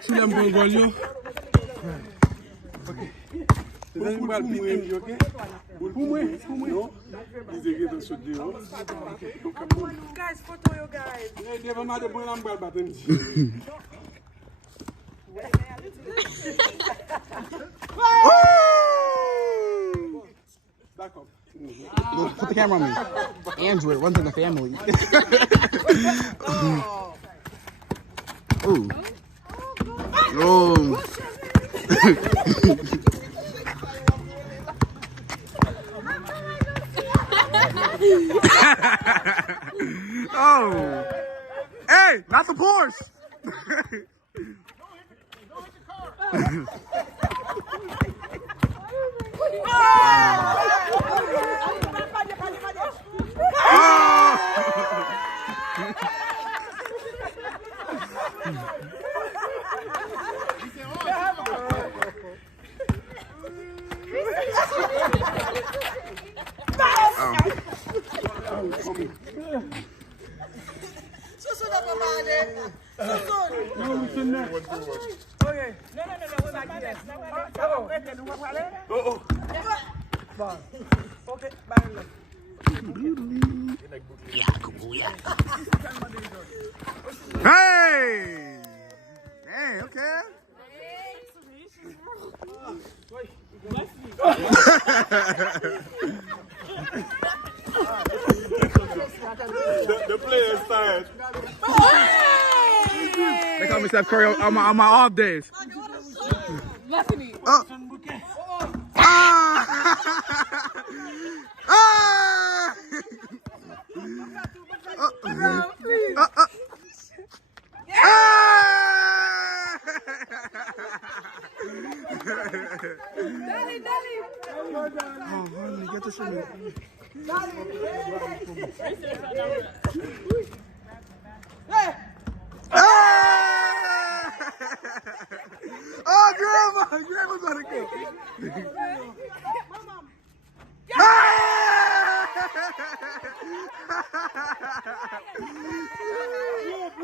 Si lèm bon gol yo. Pou mwen, non? Dizege to sot de yo. Guys, photo yo guys. Deva made bon am bal baten di. Back up. Put the camera on me. Andrew, it runs in the family. Ooh. Oh. Oh. Hey, not the Porsche. Hey! Hey, okay. The players tired. They call me Steph Curry on my off days. Oh. Ah! Ah! Oh, honey, get this from me. Oh, grandma's gonna go.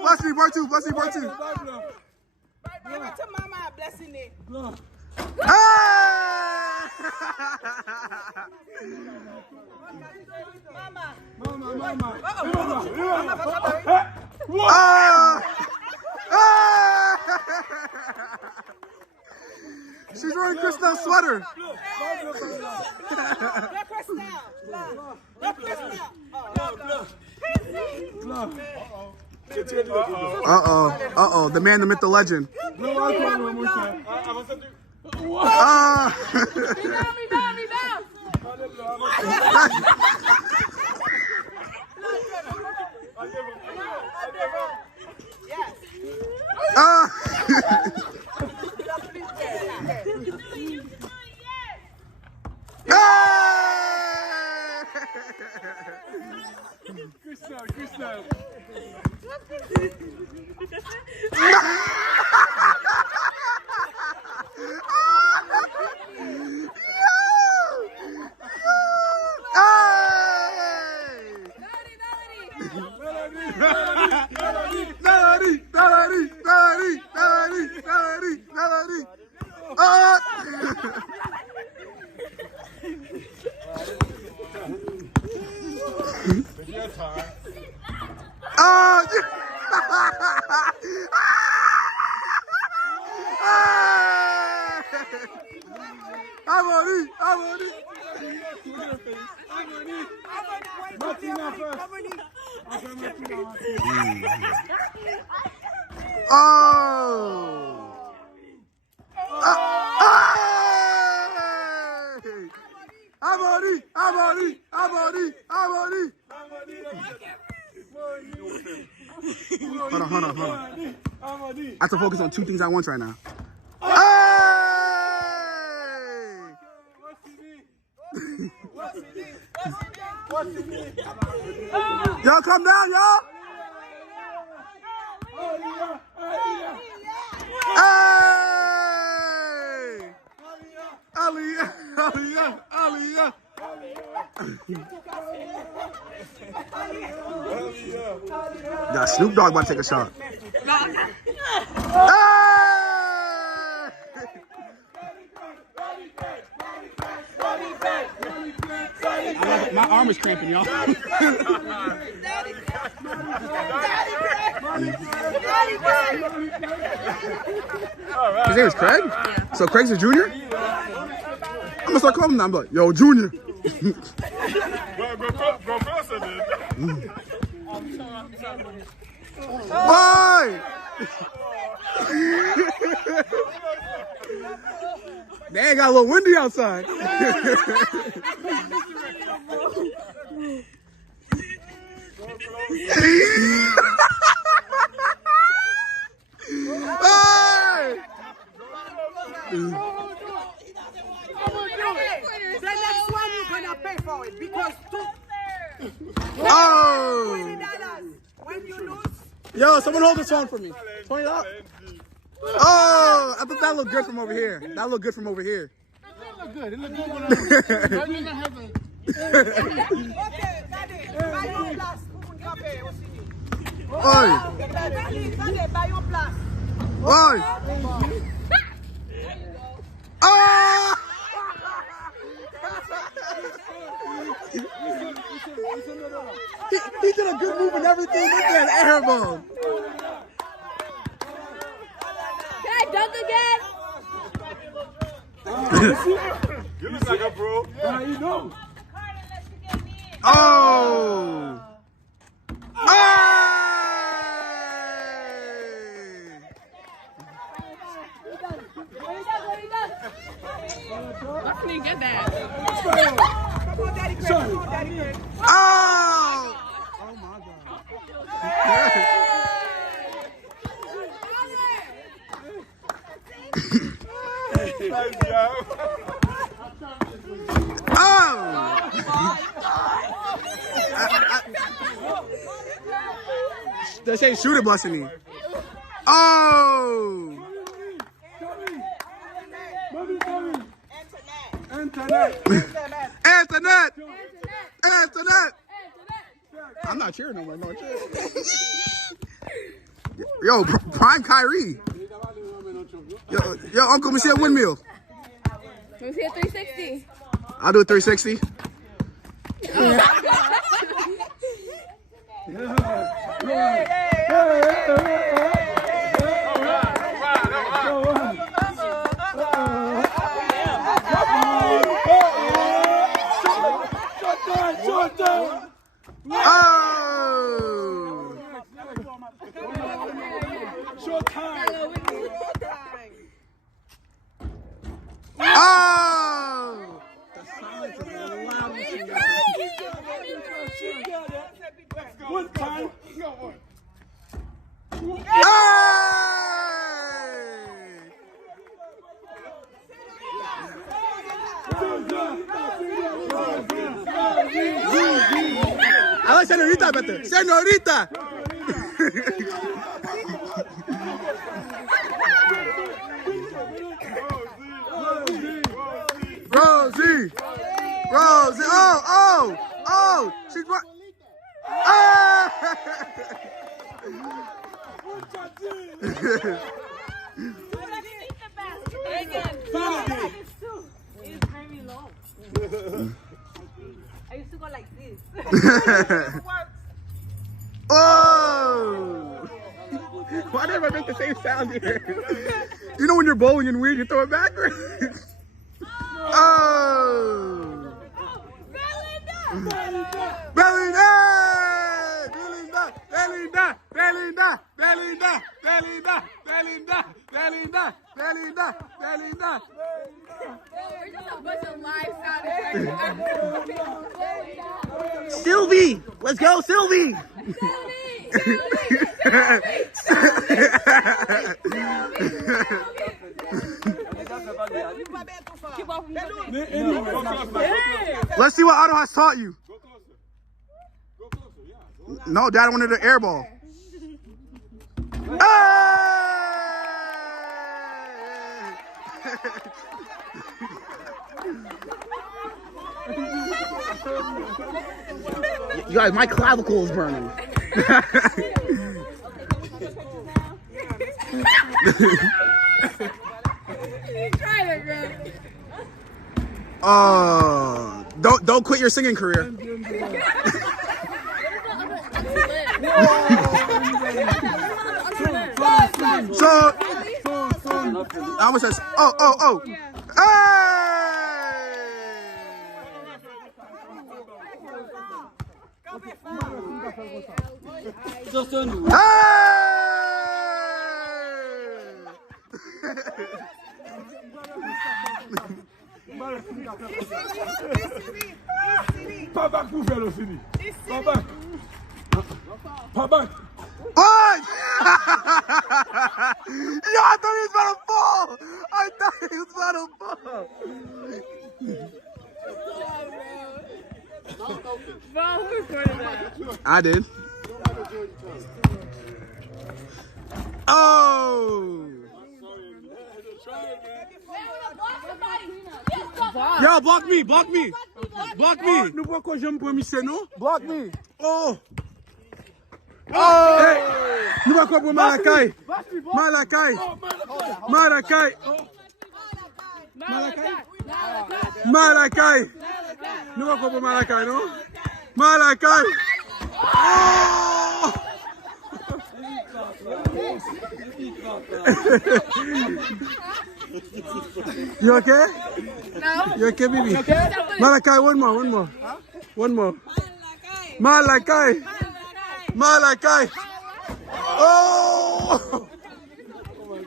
Bless me, part two. Bye, to mama, blessing it. She's wearing Christel's sweater. Uh-oh. The man, the myth, the legend. Crystal. Hold on. I have to focus on two things at once right now. Hey! Y'all come down, y'all. Hey! Aliyah. Yeah, Snoop Dogg about to take a shot. Hey! arm is cramping, y'all. Daddy Craig. His name is Craig? Yeah. So Craig's a junior? I'm gonna start calling him now. I'm like, yo, junior. Go closer, then. Boy! Dang, got a little windy outside. The next one you're gonna pay for it because Oh! when you lose. Yo, someone hold this phone for me. $20. Oh, I thought that looked good from over here. That looked good from over here. It looked good. It looked good when I was. Oi! Oi! Oh! He did a good move and everything. Look at that air ball. Can I dunk again? You look like a pro. How you know? Oh! Hey! I didn't get that. Come on, Daddy Craig. Come on, Daddy Craig. Oh! Oh my God. Nice job. Oh! They say shooter busting me. Oh! Antoinette! Antoinette! I'm not cheering no more. No cheering. Yo, prime Kyrie. Yo, Uncle, let me see a windmill. Can we see a 360? I'll do a 360. Oh! Short time. Oh! One time. Hey! I like senorita better. Senorita! Rosie! Rosie! Oh! She's right. Ah! I used to go like this. Oh! Why did everybody make the same sound here? You know when you're bowling and weird, you throw it backwards? Oh! Belinda! Belinda! Belinda! Belinda! Belinda! Belinda! Belinda! Belinda! Belinda! Belinda! We're just a bunch of live sound. Sylvie! Let's go, Sylvie! Let's see what Otto has taught you. Go closer. Go closer, yeah. No, Dad wanted an air ball. You guys, my clavicle is burning. Don't quit your singing career. So, I was just, oh. Pas back pour faire le fini. Pas back. Pas back. Oh! Yo, I thought he was about to fall. I thought he was about to fall. Bro, who recorded that? I did. Oh! Yo, block me. Block me. Nous voyons que j'aime pour Michel, non? Block me. Oh! Oh! Hey! Nous voyons pour Malakai. Malakai. Nous voyons pour Malakai, non? Malakai. Oh! You okay? No. You okay, baby? Malakai, one more. Malakai. Oh!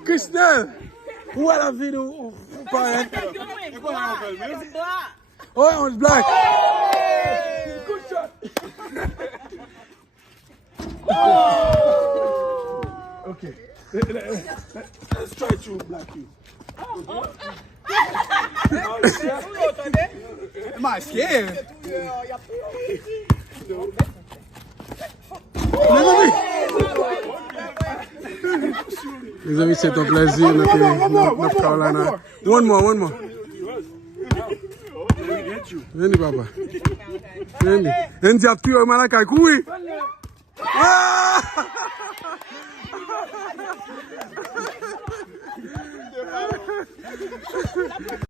Christelle! Où est la vie de parent? Oh, on est black. Good shot. Okay. Let's try to black you. Am I scared? Les amis, c'est un plaisir notre Carolina. One more. Vieni, papa. Vieni. Vieni a tuer Malakai. Coui.